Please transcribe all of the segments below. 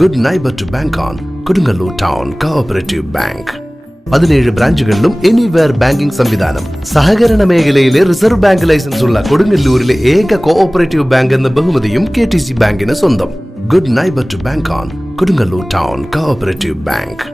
Good neighbour to bank on Kodungallur town cooperative bank പതിനേഴ് ബ്രാഞ്ചുകളിലും anywhere banking സംവിധാനം. സഹകരണ മേഖലയിലെ റിസർവ് ബാങ്ക് ലൈസൻസ് ഉള്ള കൊടുങ്ങല്ലൂരിലെ ഏക കോഓപ്പറേറ്റീവ് ബാങ്ക് എന്ന ബഹുമതിയും കെ ടി സി ബാങ്കിന് സ്വന്തം. Good neighbour to bank on Kodungallur town cooperative bank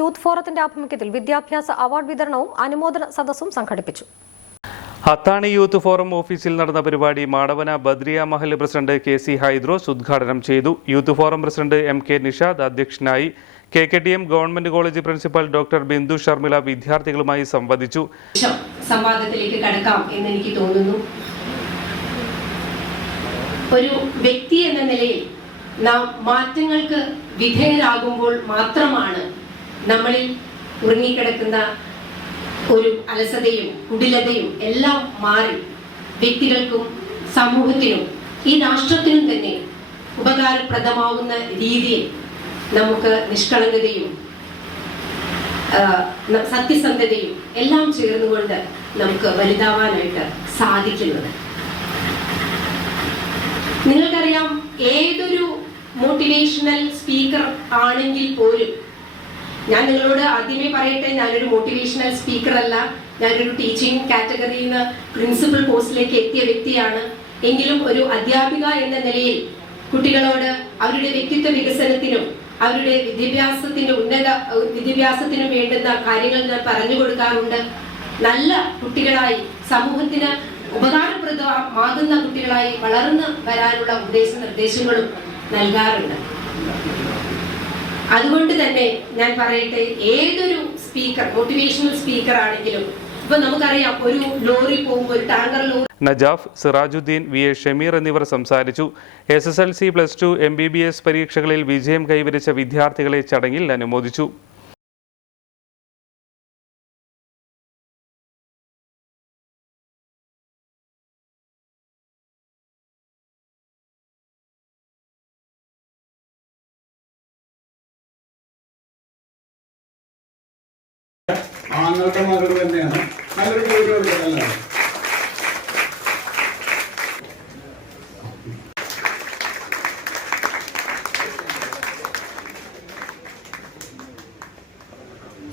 youth ഫോറത്തിന്റെ ആഭിമുഖ്യത്തിൽ അവാർഡ് വിതരണവും സദസ്സും സംഘടിപ്പിച്ചു. അത്താണി യൂത്ത് ഫോറം ഓഫീസിൽ നടന്ന പരിപാടി Madavana Badriya Mahal president K C Haidros ഉദ്ഘാടനം ചെയ്തു. Youth forum president M K Nishad അധ്യക്ഷനായി K K T M government college principal doctor Bindu Sharmila വിദ്യാർത്ഥികളുമായി സംവദിച്ചു. സംവാദത്തിലേക്ക് കടക്കാം എന്ന് എനിക്ക് തോന്നുന്നു. ഒരു വ്യക്തി എന്ന നിലയിൽ നാം മാറ്റങ്ങൾക്ക് വിധേയരാകുമ്പോൾ മാത്രമാണ് നമ്മളിൽ ഉറങ്ങിക്കിടക്കുന്ന ഒരു അലസതയും കുടിലതയും എല്ലാം മാറി വ്യക്തികൾക്കും സമൂഹത്തിനും ഈ രാഷ്ട്രത്തിനും തന്നെ ഉപകാരപ്രദമാവുന്ന രീതിയിൽ നമുക്ക് നിഷ്കളങ്കതയും സത്യസന്ധതയും എല്ലാം ചേർന്നുകൊണ്ട് നമുക്ക് വലുതാവാനായിട്ട് സാധിക്കുന്നത്. നിങ്ങൾക്കറിയാം ഏതൊരു മോട്ടിവേഷണൽ സ്പീക്കർ ആണെങ്കിൽ പോലും ഞാൻ നിങ്ങളോട് ആദ്യമേ പറയട്ടെ ഞാനൊരു മോട്ടിവേഷണൽ സ്പീക്കർ അല്ല. ഞാനൊരു ടീച്ചിങ് കാറ്റഗറിയിൽ നിന്ന് പ്രിൻസിപ്പൽ പോസ്റ്റിലേക്ക് എത്തിയ വ്യക്തിയാണ്. എങ്കിലും ഒരു അധ്യാപിക എന്ന നിലയിൽ കുട്ടികളോട് അവരുടെ വ്യക്തിത്വ വികസനത്തിനും അവരുടെ വിദ്യാഭ്യാസത്തിന്റെ ഉന്നത വിദ്യാഭ്യാസത്തിനും വേണ്ടുന്ന കാര്യങ്ങൾ ഞാൻ പറഞ്ഞു കൊടുക്കാറുണ്ട്. നല്ല കുട്ടികളായി സമൂഹത്തിന് ഉപകാരപ്രദമാകുന്ന കുട്ടികളായി വളർന്നു വരാനുള്ള ഉപദേശ നിർദ്ദേശങ്ങളും നൽകാറുണ്ട്. അതുകൊണ്ട് തന്നെ ഞാൻ പറയട്ടെ ഏതൊരു സ്പീക്കർ മോട്ടിവേഷണൽ സ്പീക്കർ ആണെങ്കിലും ഇപ്പൊ നമുക്കറിയാം ഒരു ലോറി പോകുമ്പോൾ ഒരു tanker lorry Najaf Sirajuddin V A Shameer എന്നിവർ സംസാരിച്ചു. S S L C plus two M B B S പരീക്ഷകളിൽ വിജയം കൈവരിച്ച വിദ്യാർത്ഥികളെ ചടങ്ങിൽ അനുമോദിച്ചു. മകൾ തന്നെയാണ്. നല്ലൊരു ഗൗരവം കൊടുക്കണല്ലോ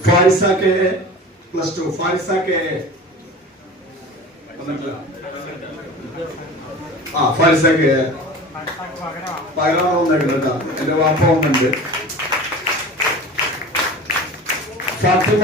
Farisa K plus two Farisa K ആ ഫാരിസ കെ പകരം വന്നിട്ടുണ്ട് കേട്ടോ? എന്റെ വാപ്പ വന്നിട്ടുണ്ട്. ഫാത്തിമ